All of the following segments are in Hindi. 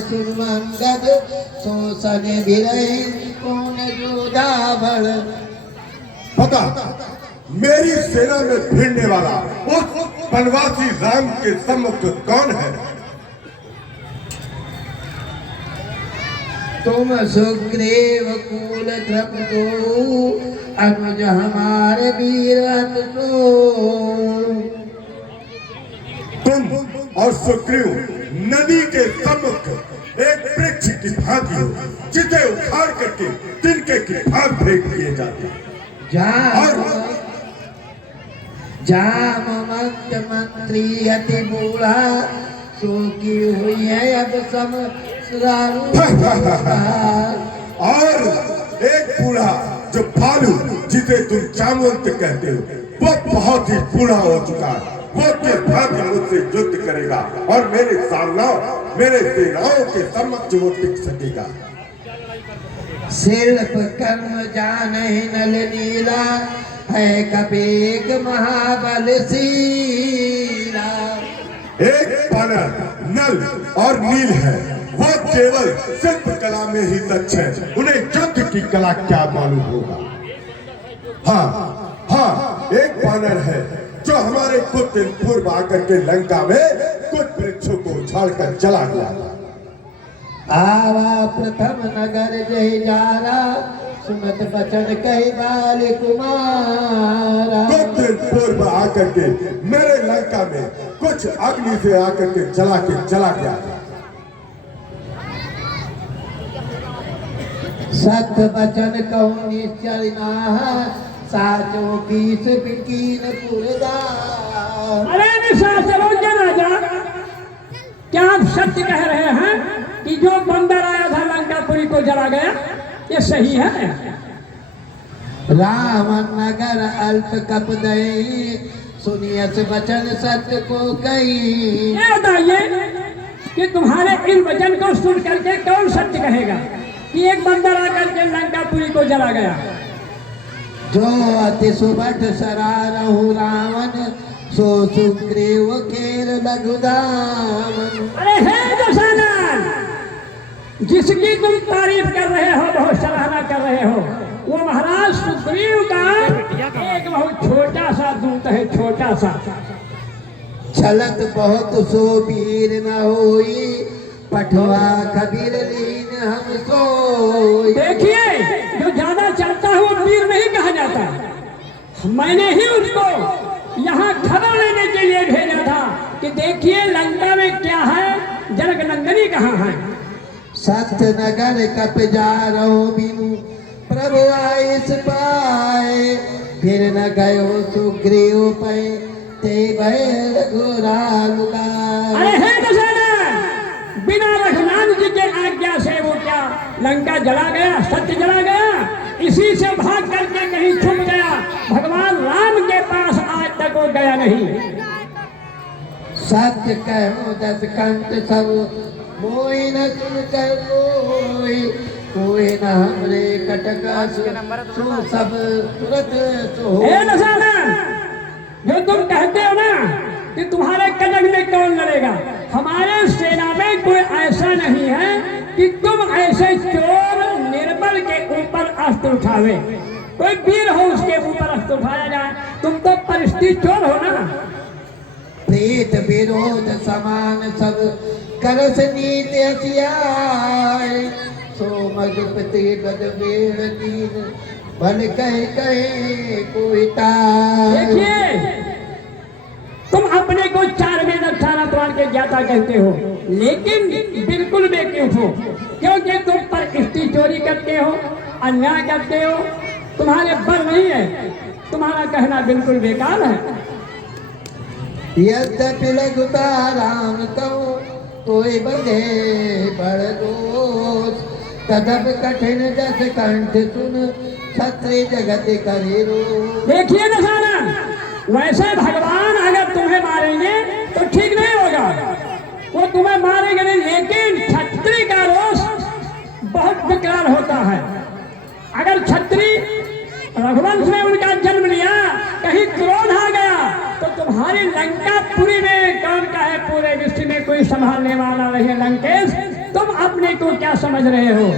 सुमंगद शोषण विरह कौन जोधा बल। पता मेरी सेना में भिड़ने वाला उस वनवासी राम के सम्मुख कौन है? तुम सुग्रीव कुल द्रपदो अनुज हमारे वीरत सो। तुम और सुग्रीव नदी के सम्मुख एक वृक्ष की भांति हो जिसे उखाड़ करके तिनके की भाग फेंक दिए जाते हैं। जाम मंत्र मंत्री अति बूढ़ा सो की हुई है अब सम और एक बूढ़ा जो भालू जिसे तुम जामवंत कहते हो वो बहुत ही बूढ़ा हो चुका है। वो के भाग्य मुझसे युद्ध करेगा और मेरे सेनाओं के समक्ष वो टिक सकेगा। शिल्प कर्म जाने नल नीला है कपेक महाबल सीला। एक बानर नल और नील है, वो केवल शिल्प कला में ही दक्ष है, उन्हें युद्ध की कला क्या मालूम होगा। हाँ हाँ, एक बानर है जो हमारे कुछ दिन पूर्व आकर के लंका में कुछ वृक्षों को उछाड़कर चला गया। आवा प्रथम नगर जय जारा सुमत बचन कही बाल कुमारा। कुछ दिन पूर्व आकर के मेरे लंका में कुछ अग्नि से आकर के चला गया। सत्य वचन कहूँ निश्चय नाहा साचो बीस बिकीन पुरदार। अरे निशाचरों के राजा, क्या आप सत्य कह रहे हैं कि जो बंदर आया था लंकापुरी को जला गया, ये सही है? रावण नगर अल्प कप दई सुनियस वचन सत्य को कही। ये बताइए कि तुम्हारे इन वचन को सुन करके कौन सत्य कहेगा कि एक बंदर आकर के लंकापुरी को जला गया? जो अति सुबट सरारहु रावण सो सुग्रीव खेर लघुदामन। अरे हे दशानन, जिसकी तुम तारीफ कर रहे हो, बहुत सराहना कर रहे हो, वो महाराज सुग्रीव का एक बहुत छोटा सा दूत है, छोटा सा। छलत बहुत सो वीर न होई पठवा कबीर लीन हम सोई। देखिए, जो ज्यादा चलता है वो वीर नहीं कहा जाता। मैंने ही उसको यहाँ खबर लेने के लिए भेजा था कि देखिए लंका में क्या है, जनक नंदनी कहाँ है। सत्य नगर कप जा रहो बिनु प्रभु आइस पाए फिर न गयो सुग्रीव पे ते बैल घोड़ा लुकाए। अरे हे दशरथ, बिना रघुनाथ जी के आज्ञा से वो क्या लंका जला गया, सत्य जला गया? इसी से भाग करके कहीं छुप गया, भगवान राम के पास आज तक वो गया नहीं। सत्य कहो दस कंठ सब मोई न सुन कर कोई न हमरे कटका सो सब तुरत सो। हे दशरथ, जो तुम कहते हो ना कि तुम्हारे कटक में कौन लड़ेगा, हमारे सेना में कोई ऐसा नहीं है कि तुम ऐसे चोर निर्बल के ऊपर अस्त्र उठावे। कोई वीर हो उसके ऊपर अस्त्र उठाया जाए, तुम तो परिस्थिति चोर हो ना। प्रीत विरोध समान सब करस नीति हथियार सो मगपति गद बेड़ दीन भल कहे कोई तार। देखिए, तुम अपने को 4 वेद 18 पुराण के ज्ञाता कहते हो, लेकिन बिल्कुल बेवकूफ हो, क्योंकि तुम परिस्थिति चोरी करते हो, अन्याय करते हो, तुम्हारे बल नहीं है, तुम्हारा कहना बिल्कुल बेकार है। यद्यपि लघुता राम कहूँ तोय बंधे बड़ दोष तदप कठिन जस कंठ सुन क्षत्रिय जगत करे रो। देखिए दशानन, वैसे भगवान अगर तुम्हें मारेंगे तो ठीक नहीं होगा, वो तुम्हें मारेंगे नहीं, लेकिन क्षत्रिय का रोष बहुत विकराल होता है। अगर क्षत्रिय रघुवंश में उनका जन्म लिया, कहीं क्रोध आ गया तो तुम्हारी लंका पुरी में कौन का है, पूरे विश्व में कोई संभालने वाला नहीं। लंकेश, तुम अपने को क्या समझ रहे हो?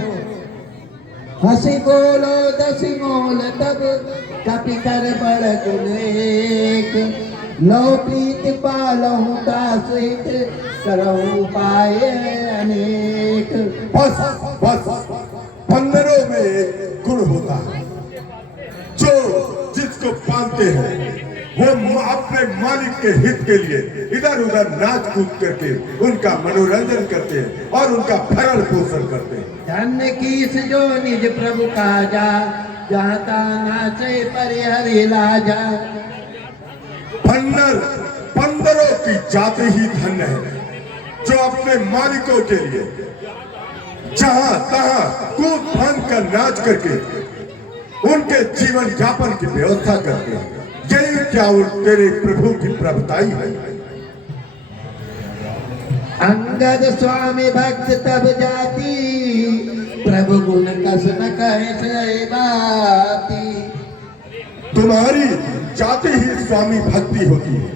हंसी बोलो दसी मोल तब कपि कर बड़ गुनेक लो प्रीत पालहु दासित करहु पाए अनेक। बस बस, बंदरों में एक गुण होता है जो जिसको पालते हैं वो अपने मालिक के हित के लिए इधर उधर नाच कूद करके उनका मनोरंजन करते हैं और उनका भरण पोषण करते हैं। धन्य कीस जो निज प्रभु काजा जाता नाचे परिहरि लाजा। बंदरों की जाति ही धन्य है जो अपने मालिकों के लिए जहां तहां कूद फान कर नाच करके उनके जीवन यापन की व्यवस्था करते हैं। यही क्या तेरे प्रभु की प्रभुताई है। अंगद स्वामी भक्त तब जाती प्रभु गुण कस न कहे बाती। तुम्हारी जाति ही स्वामी भक्ति होती है।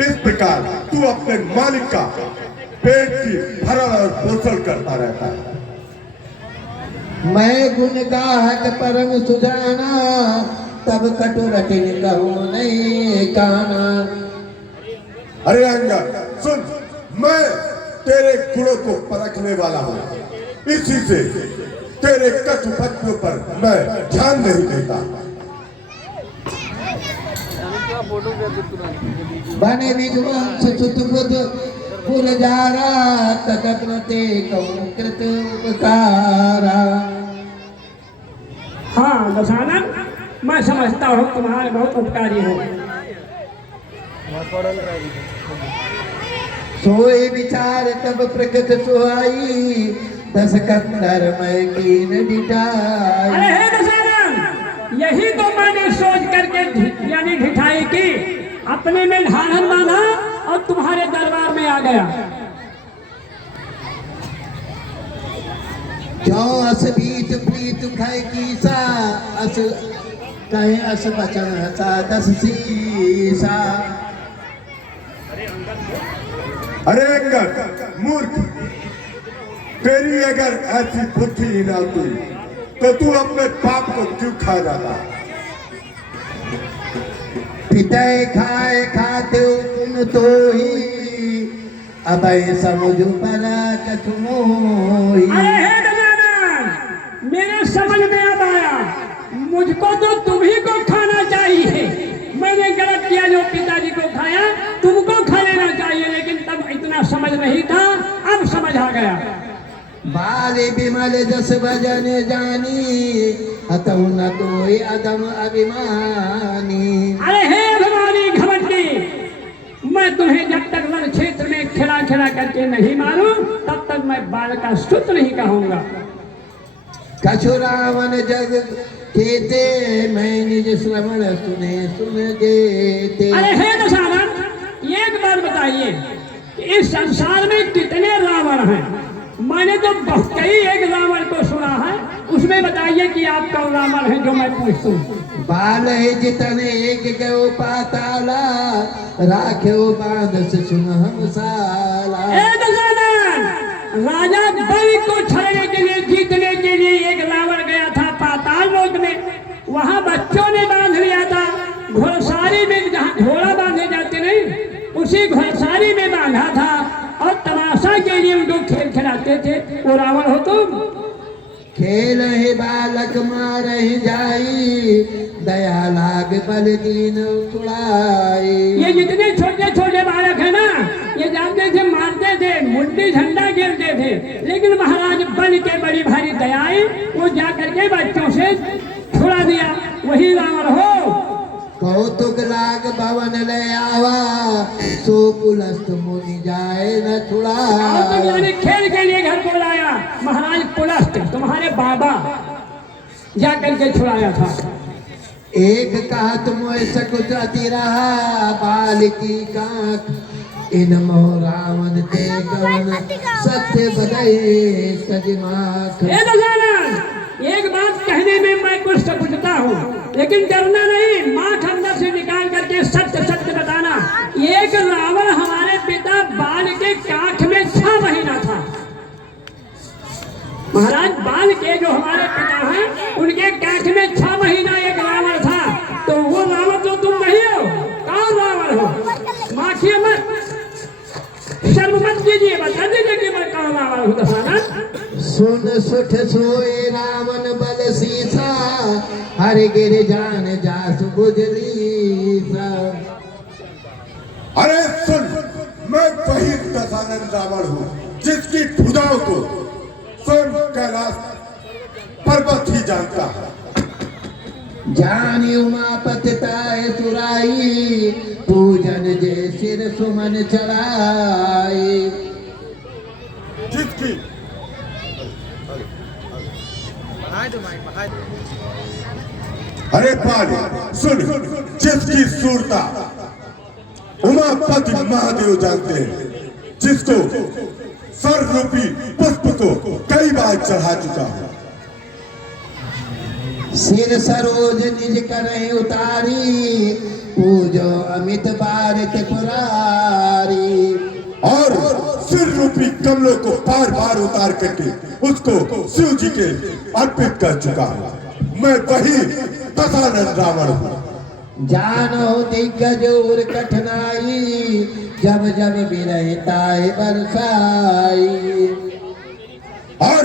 इस प्रकार तू अपने मालिक का पेट की भरण और पोषण करता रहता है। मैं गुण गाहक परम सुजाना तब कटु रटिन कहूँ नहीं काना। अरे अंगद सुन, मैं तेरे गुणों को परखने वाला हूँ, इसी से तेरे कटु वचनों पर मैं ध्यान नहीं देता। बने विद्वांस सुत बुध पुर जारा तदपन ते कहूँ कृत उपकारा। हाँ दशानन, मैं समझता हूँ तुम्हारे बहुत उपकारी हो। सोए विचार तब प्रकट सुहाई दस कंधर मैं कीन डिटाई। अरे हे दशानन, यही तो मैंने सोच करके यानी ढिठाई की, अपने में ढाढ़न बांधा और तुम्हारे दरबार में आ गया। जो अस बीत प्रीत खाए की सा अस कहे अस बचन हसा दस सीसा। अरे अंगद मूर्ख, तेरी अगर ऐसी बुद्धि ही ना होती तो तू अपने पाप को क्यों खा जाता। पिता खाए खाते तुम तो ही अब समझ पर कछु मोही। अरे हे दशानन, मेरे समझ में अब आया, मुझको तो तुम्ही को खाना चाहिए। मैंने गलत किया जो पिताजी को खाया, तुमको खा लेना चाहिए, लेकिन तब इतना समझ नहीं था, अब समझ आ गया। बाले बिमल जस भजन जानी अतउ न कोई अदम अभिमानी। अरे हे अभिमानी घमंडी, मैं तुम्हें जब तक वन क्षेत्र में खिला खिला करके नहीं मारूं तब तक मैं बाल का सुत नहीं कहूंगा। कछु रावण जग केते मैं निज श्रवण सुने सुन देते। अरे हे दशानन, एक बार बताइए कि इस संसार में कितने रावण हैं? मैंने तो कई एक रावण को सुना है, उसमें बताइए कि आप कौन रावण है जो मैं पूछूं। बाल है जितने एक गयो पाताला राखे बांध से सुन हम साला। ए दशानन, राजा बलि को छड़ने के लिए, जीतने के लिए एक रावण गया था पाताल लोक में। वहां बच्चों ने बांध लिया था घोड़सारी में, जहां घोड़ा बांधे जाते नहीं, उसी घोड़सारी में बांधा था और तमाशा के लिए उनको खेल खिलाते थे। वो रावण हो तुम। खेल है बालक मार जाई दया लाग बल दीन छुड़ाई। ये जितने छोटे छोटे बालक है ना, ये जाते थे, मारते थे, मुंडी झंडा गिरते थे, लेकिन महाराज बल के बड़ी भारी दयाई, वो जाकर के बच्चों से छुड़ा दिया। वही रावण हो। कौतुक लाग भवन ले आवा सो पुलस्त मुनि जाए न छुड़ा। यानी खेल के लिए घर को लाया महाराज पुलस्त, तुम्हारे बाबा जाकर के छुड़ाया था। एक कहा तुम सकुच अति रहा बाल की कांख इन मोह रावण ते गवन सत्य बदई सजमाख। एक बात कहने में मैं कुछ समझता हूँ, लेकिन डरना नहीं, माँ अंदर से निकाल करके सत्य सत्य बताना। एक रावण हमारे पिता बाल के कांख में 6 महीना था। महाराज बाल के जो हमारे पिता हैं उनके काख में 6 महीना एक रावण था, तो वो रावण तो तुम नहीं हो। कौन रावण हो? माखिए मत, शर्म मत कीजिए, बता दीजिए कि मैं कौन रावण हूँ। दशानन सुन सुठ सोए रावण बल सीसा, हर गिर जान जास बुझली सा। अरे सुन, मैं वही दशानन रावण हूँ जिसकी भुजाओं को स्वयं कैलाश पर्वत ही जानता है। जानी उमापति ताय सुराई, पूजन जे सिर सुमन चढ़ाई। जिसकी अरे पाली सुन, जिसकी सूरता उमापति महादेव जानते हैं, जिसको सर रूपी पुष्प को कई बार चढ़ा चुका हूं। सिर सरोज निज करहि उतारी, पूजो अमित बारित पुरारी। और सिर रूपी कमलों को बार बार उतार करके उसको शिव जी के अर्पित कर चुका हूं। मैं वही दशानन रावण हूं। जानो दिग्गज और कठिनाई, जब जब विरहिताय बरसाई। और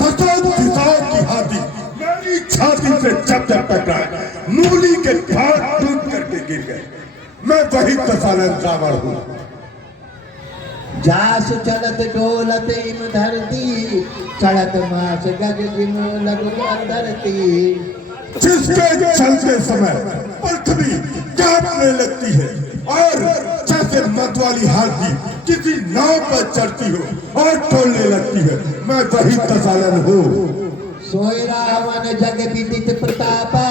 दसों दिशाओं की हाथी मेरी छाती से जब जब टकराए, मूली के भाग टूट करके गिर गए। मैं वही दशानन रावण हूं। जास चलत डोलत इम धरती, चढ़त मास गज जिम लघु धरती। जिसके चलते समय पृथ्वी कांपने लगती है, और जैसे मतवाली हाथी किसी नाव पर चढ़ती हो और तोड़ने लगती है, मैं वही दशानन हूँ। सोय रावण जग विदित प्रतापा,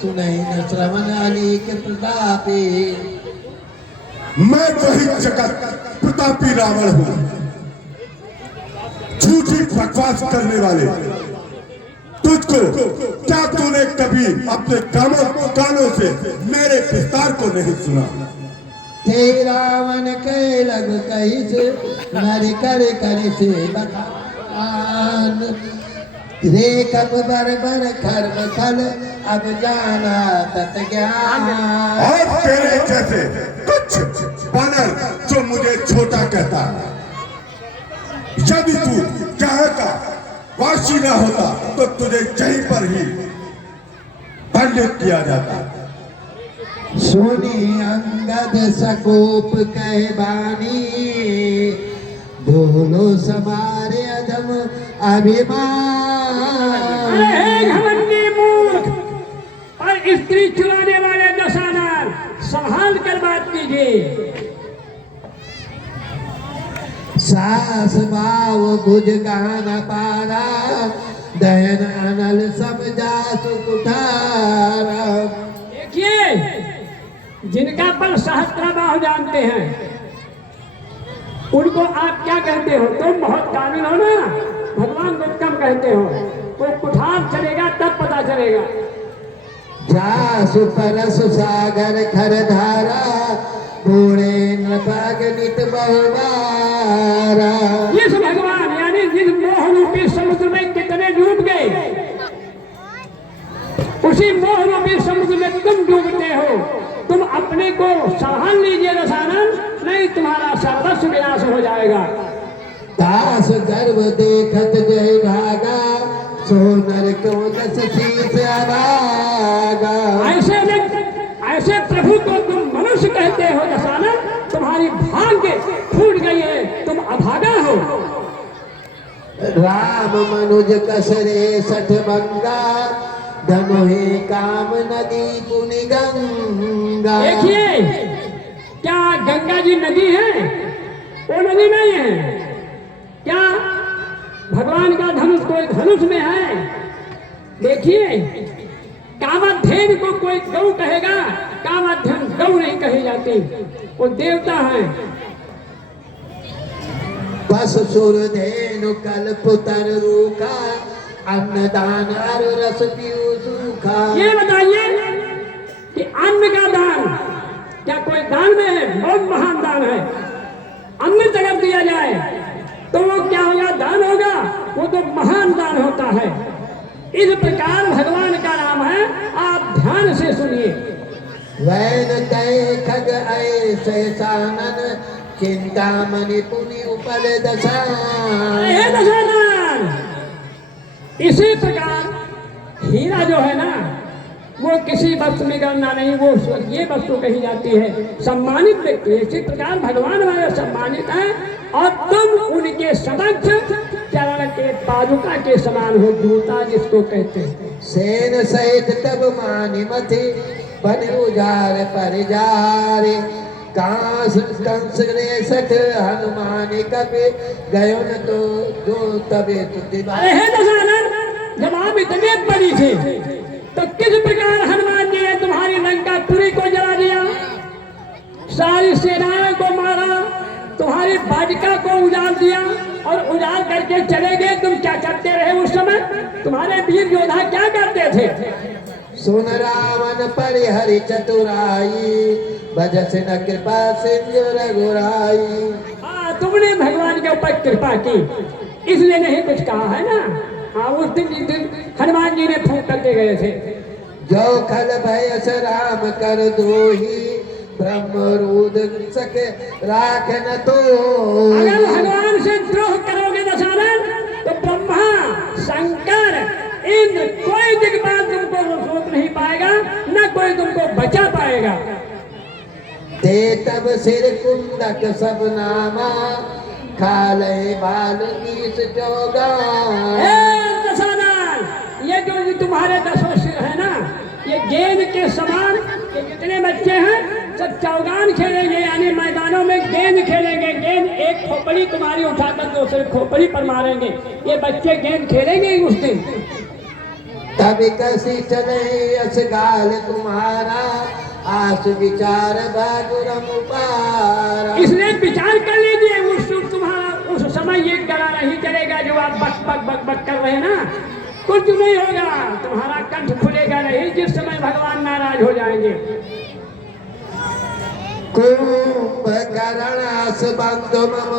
सुनहि न श्रवण अलीक प्रतापे। मैं वही जगत प्रतापी रावण हूँ। झूठी बकवास करने वाले तुझको, क्या तूने कभी अपने कानों से मेरे विस्तार को नहीं सुना? ते रावण के लग कहिस, नर कर कर से बखान। रे कब बर बर खर्म खल, अब जाना तत ज्ञान। और तेरे जैसे कुछ बानर जो मुझे छोटा कहता है, यदि तू कहता वासी न होता तो तुझे यहीं पर ही दंडित किया जाता। सुनी अंगद सकोप कह बानी, बोलो समारे अधम अभिमान। अरे घमंडी मूर्ख और स्त्री चुराने वाले दशानन, संभाल कर बात कीजिए। सास भाव भुज गान पारा, दयन अनल सब जासु कुठारा। देखिए, जिनका पर सहस्त्रबाह जानते हैं, उनको आप क्या कहते हो? तुम बहुत काबिल हो ना, भगवान उत्तम कहते हो। कोई कुठार चलेगा तब पता चलेगा। जासु परस सागर खर धारा, बूढ़े नृपग नित बहुबारा। जिस भगवान यानी जिस मोह रूपी समुद्र में कितने डूब गए, उसी मोह रूपी समुद्र में तुम डूबते हो। तुम अपने को संभाल लीजिए दशानन, नहीं तुम्हारा सर्वस्व विनाश हो जाएगा। दास गर्भ देखत जय भागा, सोनर को दस शीस अभागा। ऐसे प्रभु को तुम मनुष्य कहते हो दशानन, तुम्हारी भाग्य फूट गई है, तुम अभागा हो। राम मनुज कसरे सठ भंगा, धनुहे काम नदी पुनि गंगा। देखिए, क्या गंगा जी नदी है? वो नदी नहीं है। क्या भगवान का धनुष कोई धनुष में है? देखिए, कामधेनु को कोई गौ कहेगा, कामधेनु गौ नहीं कही जाती, वो देवता है। बस सुर धेनु कल्पतर रूखा, अन्नदान अर रस पीऊ सूखा। ये बताइए कि अन्न का दान क्या कोई दान में है? बहुत महान दान है। अन्न अगर दिया जाए तो वो क्या होगा? दान होगा। वो तो महान दान होता है। इस प्रकार भगवान का नाम है, आप ध्यान से सुनिए। वैन तय खग ऐसे सानन चिंतामणि पुनि उपल दशान। हे दशानन, इसी प्रकार हीरा जो है ना, वो किसी वस्तु में गणना नहीं, वो स्वर्गीय वस्तु कही जाती है, सम्मानित व्यक्ति। इसी प्रकार भगवान हमारे सम्मानित है और तुम उनके समक्ष चरण के पादुका के समान हो, जूता जिसको कहते हैं। सेन सहित तब मानि मति बन उजार परिजारे कांस कंस ने सठ हनुमान कपि गयो न तो जो तबे तुति। अरे हे दशानन, जब आप इतने बड़ी थे तो किस प्रकार हनुमान जी ने तुम्हारी लंकापुरी को जला दिया, सारी सेनाओं को मारा, तुम्हारी वाटिका को उजाड़ दिया और उजाड़ करके चले गए। तुम क्या करते रहे उस समय? तुम्हारे वीर योद्धा क्या करते थे? सुन रावण परिहरि चतुराई भजस न कृपा सिंधु रघुराई। हाँ, तुमने भगवान के ऊपर कृपा की, इसलिए नहीं कुछ कहा है ना। हाँ, उस दिन हनुमान जी ने फूंक करके गए थे। जो खल भयस राम कर दोही ब्रह्म रूद सके राख न तो। अगर भगवान से द्रोह करोगे दशानन तो ब्रह्मा, शंकर, इंद्र कोई दिग्पाल तुमको रोक नहीं पाएगा, न कोई तुमको बचा पाएगा। ते तब सिर कुंदक सब नामा खाले बाल कीस चौगा। दशानन, ये जो तुम्हारे 10 सिर है ना, ये गेंद के समान, ये जितने बच्चे हैं सब चौगान खेलेंगे, यानी मैदानों में गेंद खेलेंगे। गेंद एक खोपड़ी तुम्हारी उठाकर दूसरे खोपड़ी पर मारेंगे, ये बच्चे गेंद खेलेंगे उस दिन। तभी कसी चले यस गाल तुम्हारा आस विचार बागुरम पारा। इसलिए विचार कर लीजिए, उस तुम्हारा उस समय ये गला नहीं चलेगा जो आप बक बक बक बक कर रहे हैं ना, कुछ नहीं होगा, तुम्हारा कंठ खुलेगा नहीं जिस समय भगवान नाराज हो जाएंगे। कुंभकर्णास बंधु मम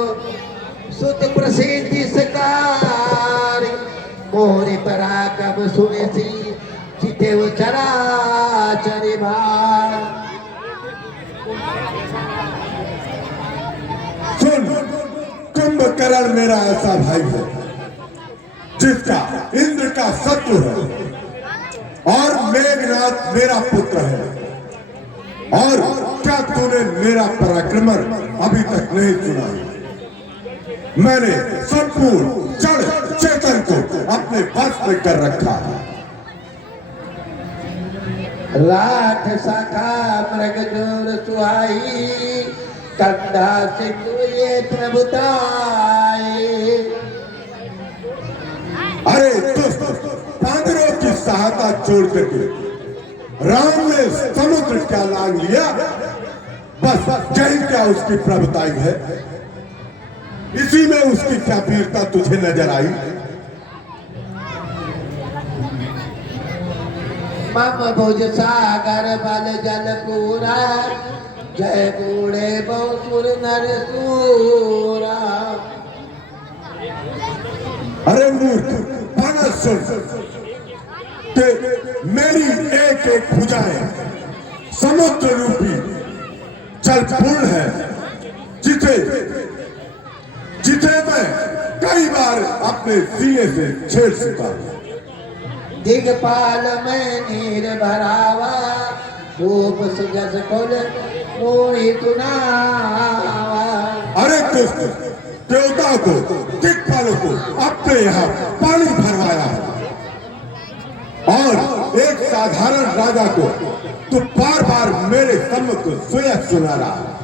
सुत प्रसिद्धि सकारी मोरे पराक्रम सुनेसी चिते चराचरि भार। सुन, कुंभकर्ण मेरा ऐसा भाई है जिसका इंद्र का शत्रु है और मेघनाथ मेरा पुत्र है। और क्या तूने मेरा पराक्रम अभी तक नहीं सुना? मैंने संपूर्ण जड़ चेतन को अपने वश में कर रखा है। राठ शाखा मृग जोर सुहाई कंधा सिंधु ये प्रभुताई। अरे दुष्ट बांदरों की सहायता छोड़ करके राम ने समुद्र क्या लांग लिया, बस यही क्या उसकी प्रभुताई है? इसी में उसकी क्या वीरता तुझे नजर आई? मम भुज सागर बल जल पूरा जय बूढ़े बहुसुर नर सूरा। अरे मूर्ख, पाना सुन कि मेरी एक एक भुजाएं समुद्र रूपी जल पूर्ण है, जिसे जिसे मैं कई बार अपने सीने से छेड़ चुका हूं। दिगपाल में नीर भरावा रूप सुजस कुल मोहि तुनावा। अरे दुष्ट, देवता को दिक्पालों को अपने यहाँ पानी भरवाया है और एक साधारण राजा को तू बार बार मेरे सम्मुख स्वयं सुना रहा है।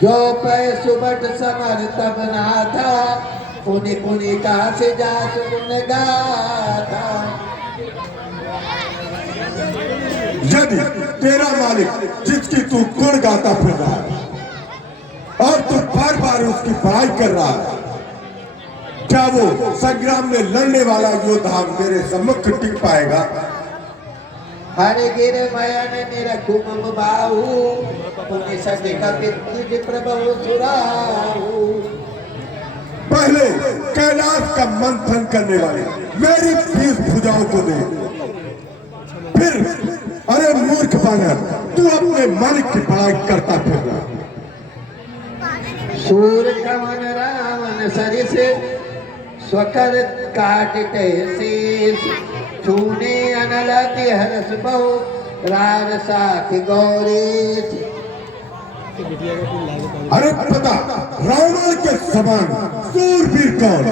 जो पै सुबट समर तब ना था पुनि पुनि का से जात गुण गाथा। यदि तेरा मालिक जिसकी तू गुण गाता फिर रहा है और तू बार बार उसकी पढ़ाई कर रहा है, क्या वो संग्राम में लड़ने वाला योद्धा मेरे सम्मुख टिक पाएगा? हरे गिर मयन निरखुम बाहु पुनि सके कपित प्रभु सुराहु। पहले कैलाश का मंथन करने वाले मेरी 20 भुजाओं को दे, फिर अरे मूर्ख बानर, तू अपने मालिक की बड़ाई करता फिर रहा। सूर कवन रावण सरिस स्वकर काटते शीश, छूने अनलति हरस बहु रार साख गौरीश। अरे पता रावण के समान सूरवीर कौन,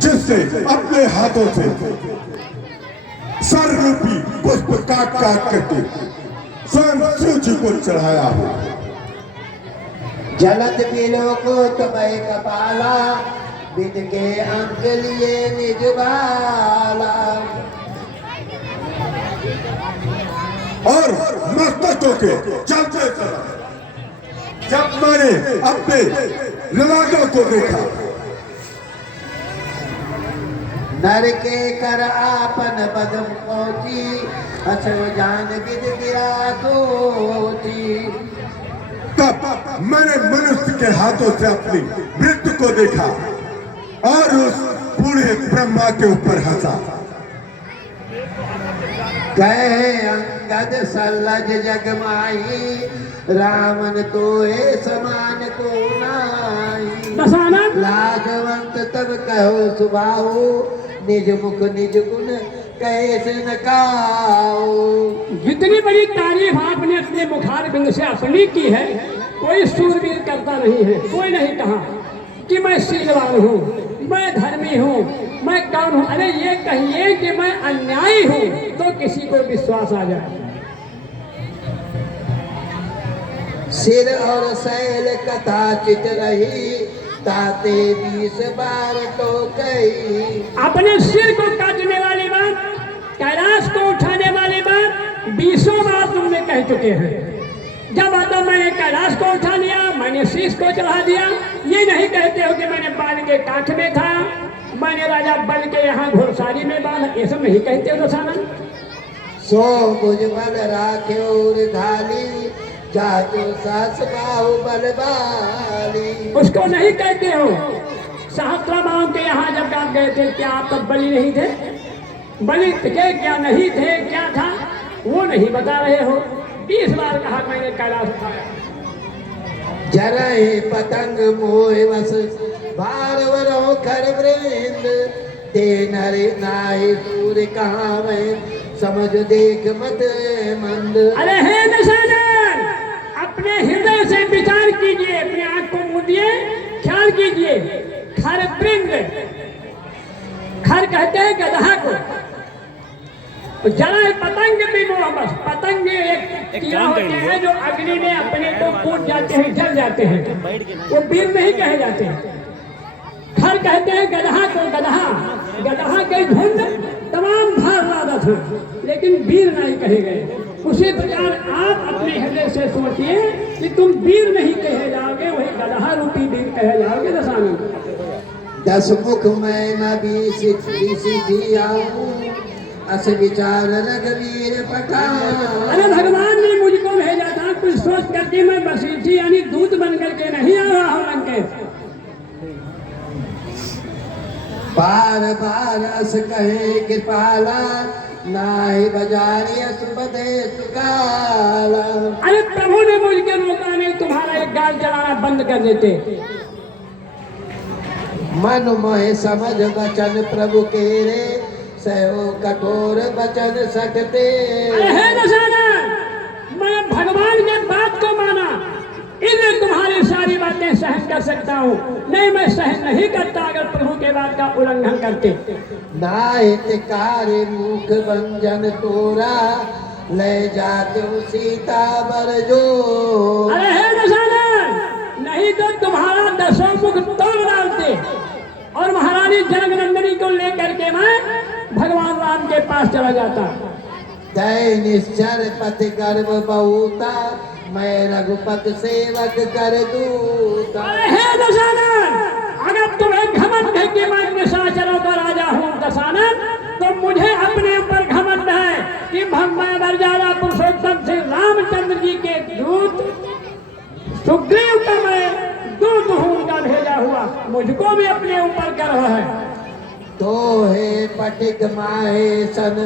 जिससे अपने हाथों से सर रूपी पुष्प काट काट करके स्वयं शिव जी को चढ़ाया हो। जलत बिलो को तमय कपाला, विद के अंक लिए निज बाला। और मस्तकों के चलते समय जब मैंने अपने ललाटों को देखा, नर के कर आपन बदम पहुंची, अछो जान विद गिरा सोची। तब मैंने मनुष्य के हाथों से अपनी मृत्यु को देखा और उस बूढ़े ब्रह्मा के ऊपर हंसा। कहे अंगद सल्लज जगमाई, रावण तो है समान को नाई। दशानन लाजवंत तब कहो सुभाओ, निज मुख निज गुण कैसे न काओ। जितनी बड़ी तारीफ आपने अपने मुखार बिंद से अपनी की है, कोई सूरवीर करता नहीं है। कोई नहीं कहा कि मैं शीलवान हूँ, मैं धर्मी हूँ, मैं कौन हूँ। अरे ये कहिए कि मैं अन्यायी हूँ तो किसी को विश्वास आ जाए। सिर और शैल कथा चित रही, ताते 20 बार तो कही। अपने सिर को काटने वाली बात, कैलाश को उठाने वाली बात 20 बार तुमने कह चुके हैं। जब आता मैंने कैलाश को उठा लिया, मैंने शीश को चढ़ा दिया। ये नहीं कहते हो कि मैंने बाल के काठ में था, मैंने राजा बल के यहाँ घोड़सारी में बांधा, ये सब नहीं कहते हो दशानन। सो बुझ बल राखे और धाली, जातो सास बाहु बल बाली। उसको नहीं कहते हो। सहस्त्रबाहु के यहाँ जब आप गए थे, क्या आप तब बलि नहीं थे? बलि थे क्या नहीं थे, क्या था वो नहीं बता रहे हो। 20 बार कहा मैंने कैलाश उठाया। जरहि पतंग मोह वस, भारवरो खर वृंद। ते नर नाहि सूर्य कहावै, समझ देख मत मंद। अरे हे दशानन, अपने हृदय से विचार कीजिए, अपने आंख को मूंदिए, ख्याल कीजिए। खर वृंद, खर कहते हैं गधा को, जरा पतंग भी मोह बस। पतंग एक कीड़ा होते हैं जो अग्नि में अपने को कूद जाते हैं, जल जाते हैं, वो वीर नहीं कहे जाते हैं। खर कहते हैं गधा को, गधा गधा के झुंड तमाम भार लादत हैं, लेकिन वीर नहीं कहे गए। उसी प्रकार आप अपने हृदय से सोचिए कि तुम वीर नहीं कहे जाओगे, वही गधा रूपी वीर कहे जाओगे दशानन। 10 मुख मैं न बीसी आऊं, अस विचार रघुवीर पठान। अरे भगवान ने मुझको भेजा था कुछ सोच करके, मैं बसीठी यानी दूत बन करके नहीं आया हूं लंकेश। बार बार अस कहे कृपाला, नाहि बजारी असुबदे सुकाला। अरे प्रभु ने मुझके रोका नहीं, तुम्हारा एक गाल चलाना बंद कर देते। मन मोह समझ बचन प्रभु केरे, सयो कठोर बचन सकते। अरे हे दशानन, मैं भगवान के बात को माना, इन्हें तुम्हारी सारी बातें सहन कर सकता हूँ। नहीं, मैं सहन नहीं करता अगर प्रभु के बात का उल्लंघन करते। नाहित कार्य मुख भंजन तोरा, ले जाते सीता बर जो। अरे हे दशानन, नहीं तो तुम्हारा 10 मुख तोड़ डालते और महारानी जनकनंदिनी को लेकर के मैं भगवान राम के पास चला जाता। दय निश्चर पति गर्भ बहुता, मैं रघुपत सेवक कर दूता। अरे हे दशानन, अगर तुम्हें घमंड है कि मैं निशाचरों का राजा हूँ दशानन, तो मुझे अपने ऊपर घमंड है कि मैं मर्यादा पुरुषोत्तम श्री रामचंद्र जी के दूत सुग्रीव का मैं दूत हूँ, उनका भेजा हुआ। मुझको भी अपने ऊपर गर्व है। तो है पटिक माहे सन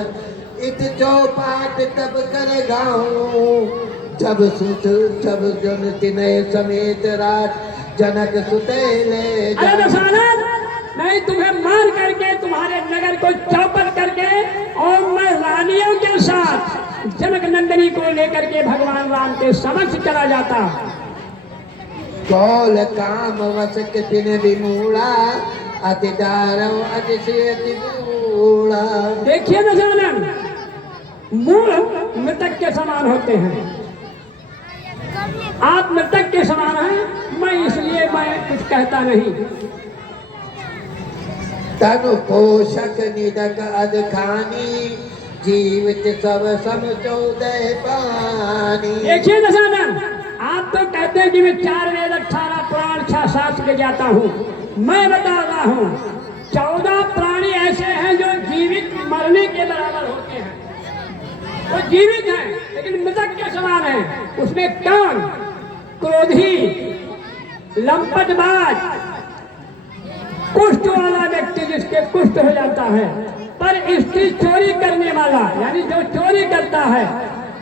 इत चौपाट तब कर गाऊं जब सुत जब जन तिने समेत रात जनक सुतेले अरे दशानन, नहीं तुम्हें मार करके तुम्हारे नगर को चौपट करके और मैं रानियों के साथ जनक नंदिनी को लेकर के भगवान राम के समक्ष चला जाता। कौल काम वसक तिन विमूढ़ा अति दारव अतिशय मूढ़ा। देखिए दशानन, मूल मृतक के समान होते हैं, आप मृतक के समान हैं, मैं इसलिए मैं कुछ कहता नहीं। तनु पोषक निदक अदखानी जीवित सब सम 14 पानी। देखिए दशानन, आप तो कहते हैं कि मैं 4 वेद 18 पुराण 6 शास्त्र के जाता हूँ। मैं बता रहा हूँ 14 प्राणी ऐसे हैं जो जीवित मरने के बराबर होते हैं। वो जीवित हैं लेकिन मृतक के समान है। उसमें कौन? क्रोधी, लंपटबाज, कुष्ठ वाला व्यक्ति जिसके कुष्ठ हो जाता है, पर स्त्री चोरी करने वाला यानी जो चोरी करता है,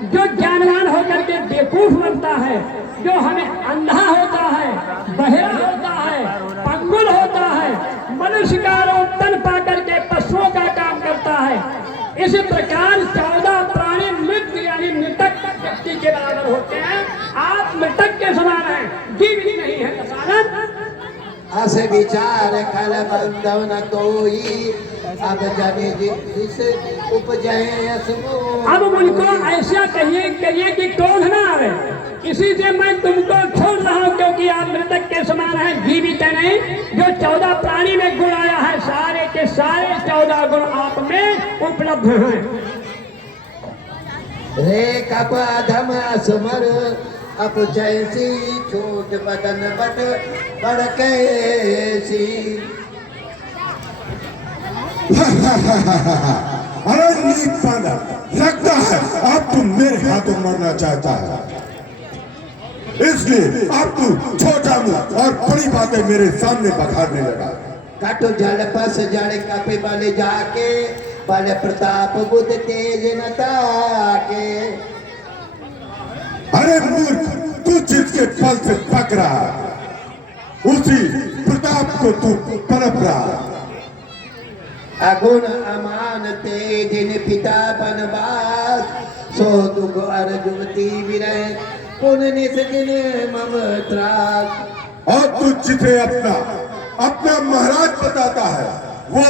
जो ज्ञानवान होकर के बेवकूफ बनता है, जो हमें अंधा होता है, बहरा होता है, पंगुल होता है, मनुष्य का रूप तन पा करके पशुओं का काम करता है। इस प्रकार 14 प्राणी मृत यानी मृतक व्यक्ति के बराबर होते हैं। आप मृतक के समान हैं, जीवित नहीं है दशानन। अस विचार खल बंधव न कोई अब जने जिस उपजय असमो। अब मुझको ऐसा कहिए कि क्रोध ना आवे, इसी से मैं तुमको छोड़ रहा हूँ, क्योंकि आप मृतक के समान हैं, जीवित है नहीं। जो 14 प्राणी में गुण आया है, सारे के सारे 14 गुण आप में उपलब्ध हैं। रे कप अधम असमर अप जैसी छोट बदन बट बड़ कैसी। अरे नीच पांडा, लगता है अब तुम मेरे हाथों मरना चाहता है, इसलिए अब तू छोटा मुंह और बड़ी बातें मेरे सामने बखारने लगा। काटो जल पस जड़ कपे बल जाके बल प्रताप बुद्ध तेज न ताके। अरे मूर्ख, तू जिसके बल से पक रहा उसी प्रताप को तू पनप रहा। अगुण अमान तेजिन पिता बनवास सो दुख अर्जुवती विरह पुन निसगिन मम त्रास। और तू जिसे अपना महाराज बताता है, वो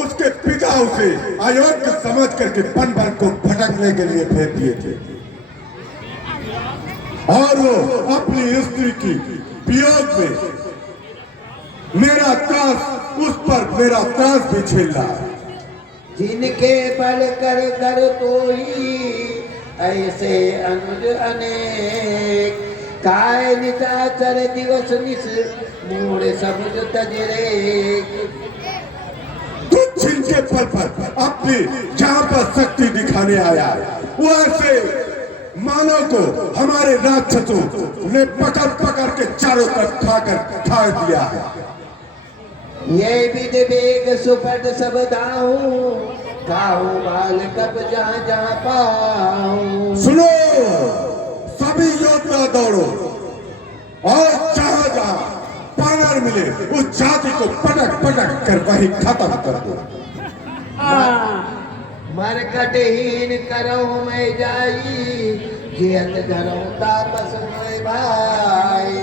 उसके पिता उसे अयोग्य समझ करके पन भर को भटकने के लिए भेज दिए थे, और वो अपनी स्त्री की वियोग में मेरा त्रास उस पर मेरा त्रास भी झेल रहा है। जिनके बल कर कर कोई ऐसे अनुज अनेक काय निचाचर दिवस निस मूड समुझ तजरे। तू जिनके बल पर अपनी जहां पर शक्ति दिखाने आया, वो ऐसे मानव को हमारे राक्षसों ने पकड़ पकड़ के चारों तरफ खा दिया है। ये विद वेग सुपट सब दाऊं काहू बाल कब जा जा पाऊं। सुनो, सभी योद्धा दौड़ो और जहां पानर मिले उस जाति को पटक पटक कर वही खत्म कर दो। मरकटहीन करो मैं जाई जियत धरो तापस मोय भाई।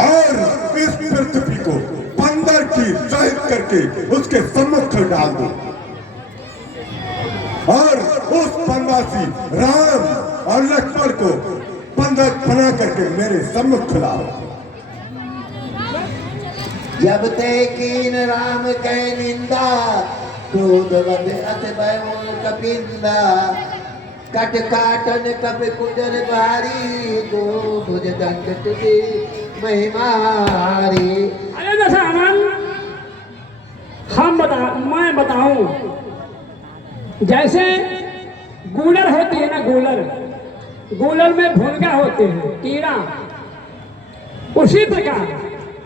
और इस पृथ्वी को बंदर की सहित करके उसके सम्मुख डाल दो, और उस वनवासी राम और लक्ष्मण को बंधक बना करके मेरे सम्मुख लाओ। जब ते कीन राम कै निंदा क्रोध बद अत भयो कपिंदा। कट काटन कप कुजर बारी दो भुज दंड तुझे महिमारी। अरे दशानन, मैं बताऊं, जैसे गूलर होती है ना, गूलर में भुनगा होते हैं, कीड़ा, उसी प्रकार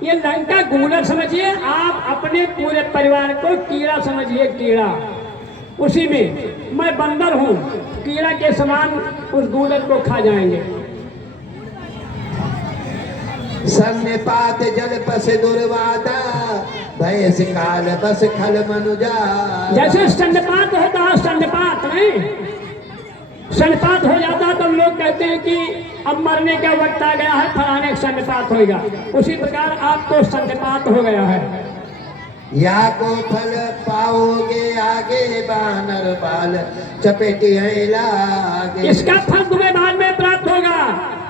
ये लंका गूलर समझिए, आप अपने पूरे परिवार को कीड़ा समझिए, कीड़ा। उसी में मैं बंदर हूँ, कीड़ा के समान उस गूलर को खा जाएंगे। सन्निपात जल पस दुर्वादा भय काल बस खल मनुजा। जैसे सन्निपात होता है, सन्निपात नहीं, सन्निपात हो जाता तो लोग कहते हैं कि अब मरने का वक्त आ गया है, फलाने सन्निपात होगा। उसी प्रकार आपको सन्निपात हो गया है। या को फल पाओगे आगे बानर बाल चपेटी है लागे। इसका फल तुम्हें बाद में प्राप्त होगा,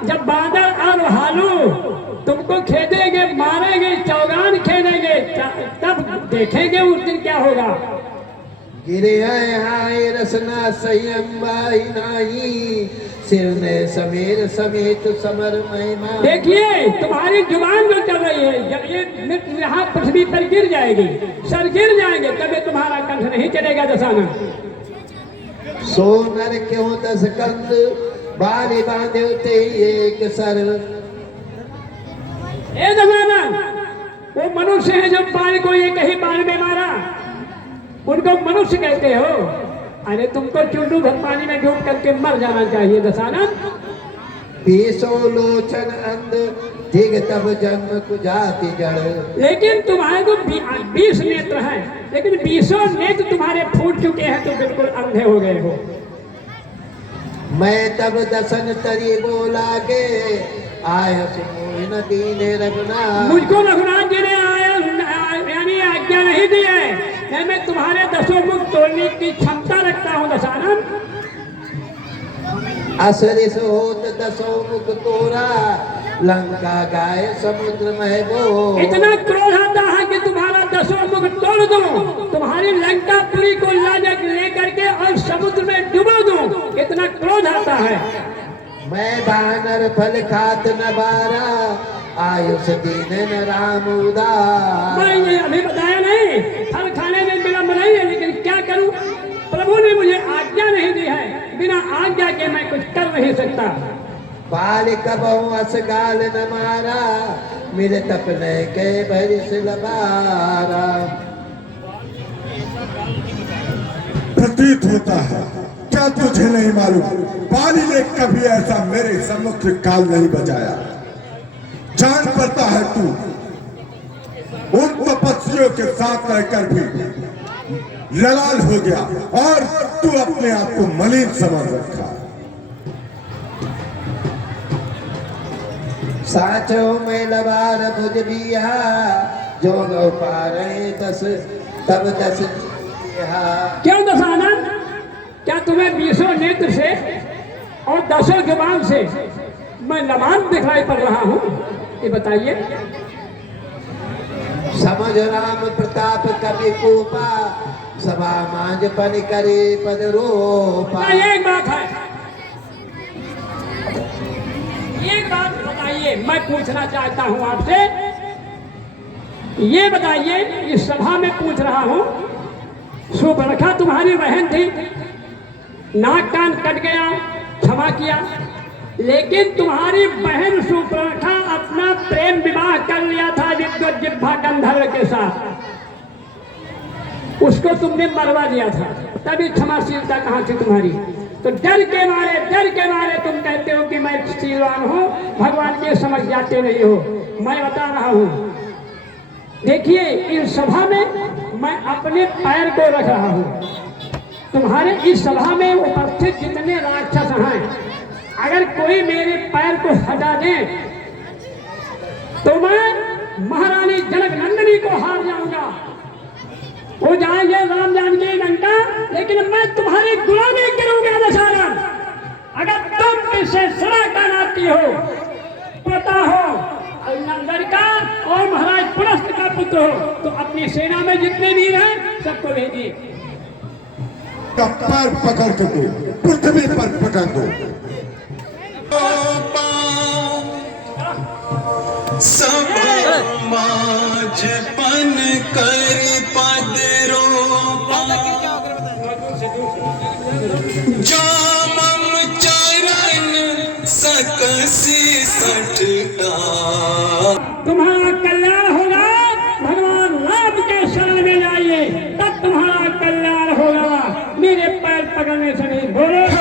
जब बादल और भालू तुमको खेदेंगे, मारेंगे, चौगान खेदेंगे, तब देखेंगे उस दिन क्या होगा। गिरे हाय रसना संयम बाई नाही सिर ने समीर समेत समर महिमा। देखिए तुम्हारी जुबान जो चल रही है, जब ये यहाँ पृथ्वी पर गिर जाएगी, सर गिर जाएंगे, तभी तुम्हारा कंठ नहीं चलेगा दशाना। सोनर क्यों 10 कंद बाली बांधे ते एक सर। ए दशाना, वो मनुष्य है जो बाल को एक ही बाल में मारा, उनको मनुष्य कहते हो। अरे तुमको चुल्लू भर पानी में डूब करके मर जाना चाहिए दशानन। 20 लोचन अंध दिग तब जन्म कुजाति जड़। लेकिन तुम्हारे को 20 नेत्र हैं, लेकिन 20 नेत्र तुम्हारे फूट चुके हैं, तो बिल्कुल अंधे हो गए हो। मैं तब दसन तरी बोला के आया सुन दीने रघुनाथ। मुझको रघुनाथ जी ने आया यानी आज्ञा नहीं दी है, मैं तुम्हारे 10 मुख तोड़ने की क्षमता रखता हूँ दशानन। असरिस होत 10 मुख तोरा लंका गाय समुद्र में बो। इतना क्रोध आता है कि तुम्हारा 10 मुख तोड़ दूं, तुम्हारी लंका पुरी को लेकर के और समुद्र में डुबो दूं, इतना क्रोध आता है। मैं बानर फल खात न बारा आयुष दीन न राम उदार। मैं ये अभी बताया नहीं, फल खाने में विलम्ब नहीं है, लेकिन क्या करूं, प्रभु ने मुझे आज्ञा नहीं दी है, बिना आज्ञा के मैं कुछ कर नहीं सकता। बाल कबहू असगाल न मारा मिले तपने के भरिस लबारा। प्रतीत होता है, क्या तुझे नहीं मालूम, बाली ने कभी ऐसा मेरे सम्मुख काल नहीं बजाया। जान पड़ता है तू उन तपस्वियों के साथ रहकर भी ललाल हो गया और तू अपने आप को मलिन समझ रखा। साचो में लबार भुज बिया जो गौ पारे 10 तब 10 क्यों दशानन, क्या तुम्हें 20 नेत्र से और 10 जुबान से मैं लबान दिखाई पड़ रहा हूँ, ये बताइए। समझ राम प्रताप कवि कोपा सभा मांझ पन करे पद रोपा। एक बात है, एक बात बताइए, मैं पूछना चाहता हूँ आपसे, ये बताइए, इस सभा में पूछ रहा हूँ, सुपर्णखा तुम्हारी बहन थी, नाक कान कट गया, क्षमा किया, लेकिन तुम्हारी बहन सुपर्णखा अपना प्रेम विवाह कर लिया था विद्युत जिह्वा गंधर्व के साथ, उसको तुमने मरवा दिया था, तभी क्षमाशीलता कहाँ थी तुम्हारी? तो डर के मारे तुम कहते हो कि मैं शीलवान हूँ, भगवान के समझ जाते नहीं हो। मैं बता रहा हूँ, देखिए इस सभा में मैं अपने पैर को रख रहा हूँ, तुम्हारे इस सभा में उपस्थित जितने राक्षस हैं, अगर कोई मेरे पैर को हटा दे तो मैं महारानी जनक नंदिनी को हार जाऊंगा, हो जाएंगे राम जानकी लंका, लेकिन मैं तुम्हारी गुलामी करूंगा दशरथ। अगर तुम इसे सड़ा आती हो, पता हो लड़का और महाराज पुलस्त का पुत्र हो, तो अपनी सेना में जितने वीर हैं सबको भेजिए। पैर पकड़ कर दो, पृथ्वी पर पकड़ दो। समाजपन कर पद रोपा जामम चरण सकसी सठता। तुम्हारा कल्याण पकड़ने से नहीं, बोलो